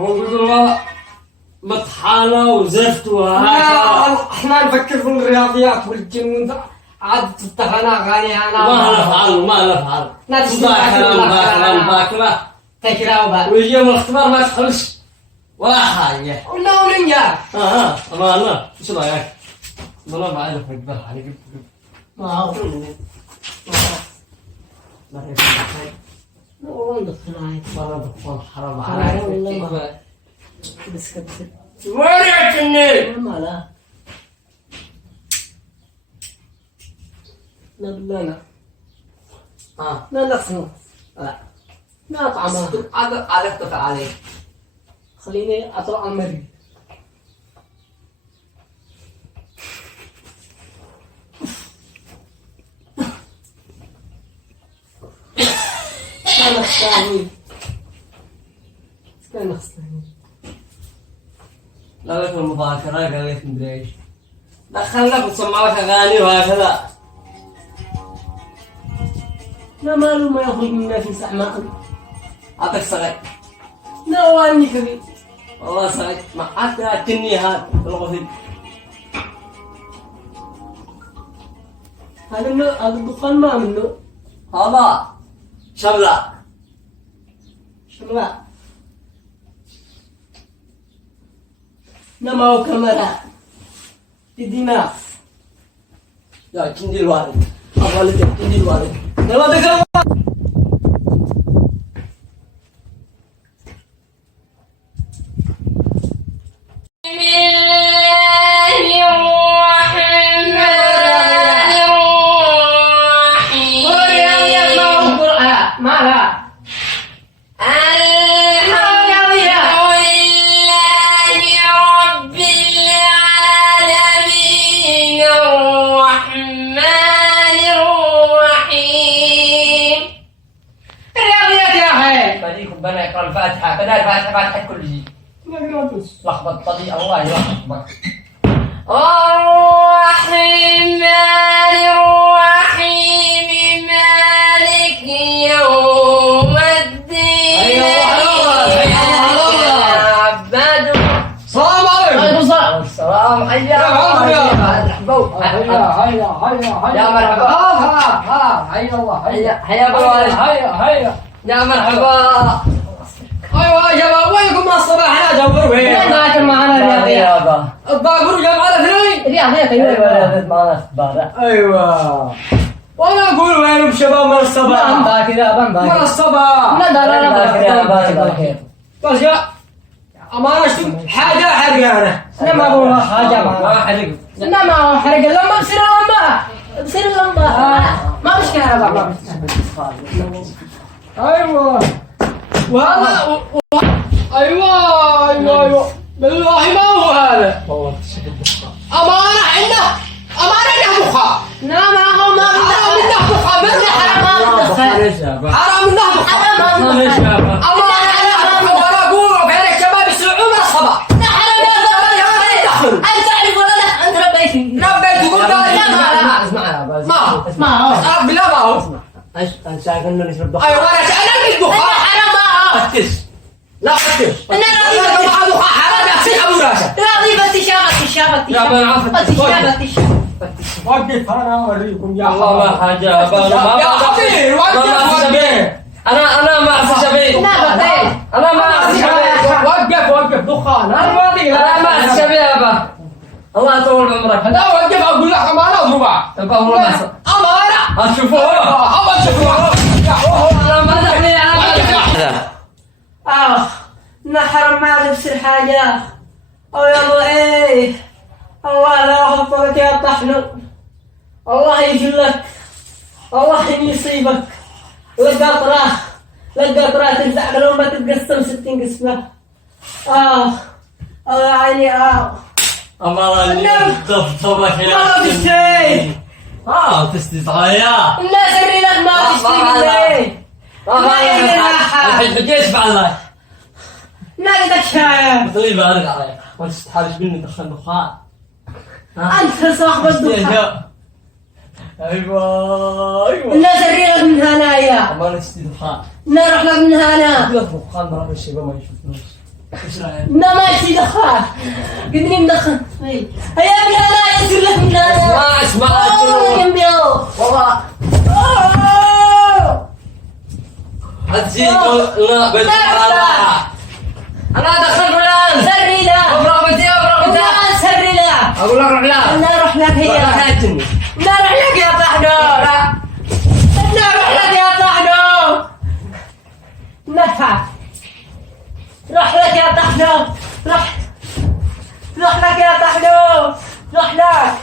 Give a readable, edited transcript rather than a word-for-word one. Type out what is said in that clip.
والله مطحنة وزفت لا احنا نفكر في الرياضيات والجنون عاد تتغنى اغاني انا ما نفعل باكرة تكرا وبا ويجي من الاختبار ما تدخلش ولا حاجة ولا وننجح أنا إيش رأيك؟ أنا ما أعرف أقدر عليك ما هو والله دخلنا مرة دخل حرام عليك عليك بس كنت وريتني ما لا لا لا نقصنا لا طعمها عرفت عليك خليني اطلع المريض كان نخساني لا لك المذاكرة قال لك مدري ايش دخلنا وسمع لك اغاني وهكذا لا ماله ما ياخذ منا في سحماء اعطيك صغير لا واني كبير والله صغير ما حتى تني هذا الغثيل هذا الدخان ما منه هذا شملة شملاء نما وكاميرا في دماغ يا كندي الوالد أقول لك كندي الوالد يلا دقيقة ربنا يقرأ الفاتحة بدأ الفاتحة فاتحة كل شيء لخبط طبيعي الله يلخبط الرحمن الرحيم مالك يوم الدين عباد السلام عليكم السلام حيا يا مرحبا حيا الله حيا بالوالد يا مرحبا ايوه يا شباب وينكم مع الصباح يا جبر وين ذاك معنا الرياضيات الباقر جاب على اثنين الرياضيات ايوه معنا اخبار ايوه وانا اقول وينهم شباب من الصباح بنبا كذا من الصباح لا بس يا امانه اشتم حاجه حرقانه ما ابغى حاجه ما حرق ما حرق لما بصير اللمبه ما مش كهرباء ايوه وهذا ايوه بالله ما هو هذا امانه عنده بخار لا ما هو ما حرام انه بخار من حرام انه بخار امانه وانا اقول غير الشباب يسمعون من الصباح لا حرام انت تعرف ولا لا انت ربيت تقول لا ما هو بالله ما هو انت شايف انه يشرب دخان ايوه انا بالدخان حرام ركز لا ركز انا راضي دخان حرام يا سيد ابو راشد راضي التشابه يا بن عفت وقف انا اوريكم يا الله ما حاجه يا حبيبي وقف انا ما اعرف شبيه انا ما اعرف شبيه وقف دخان انا ما ادري انا ما اعرف شبيه يابا الله يطول عمرك لا وقف اقول لك امانه اضربها تبقى والله امانه اشوفوها انا ما ادري نحرم ما نفسر حاجه او يلا ايه الله لا يغفرك يا طحن الله يجلك الله يصيبك لقطرة تنزع لو ما تتقسم 60 قسمة الله عيني أمر اللي طبطبك يا ما تشتري تستطيع الناس اللي لك ما تشتري ما يدري الحين بجيش بعد ما بدك شايف مثلي بارق عليك ما تستحالش مني دخان أنت صاحب الدخان ايوه الناس اللي لك من هنايا ما نشتي دخان نروح لك من هنا لا دخان مرة الشباب ما يشوفونوش ماشي دخان قدني مدخن هيا بلا لا يصير لك بلا اسمع والله هتزيد لا بالحرارة انا ادخل فلان سري لا ابرق بنتي لا سري لا اقول لك روح لا لا روح لك هي لا روح لك يا طحنو لا روح لك يا طحنو نفع روح لك يا طحنو روح لك يا طحنو روح لك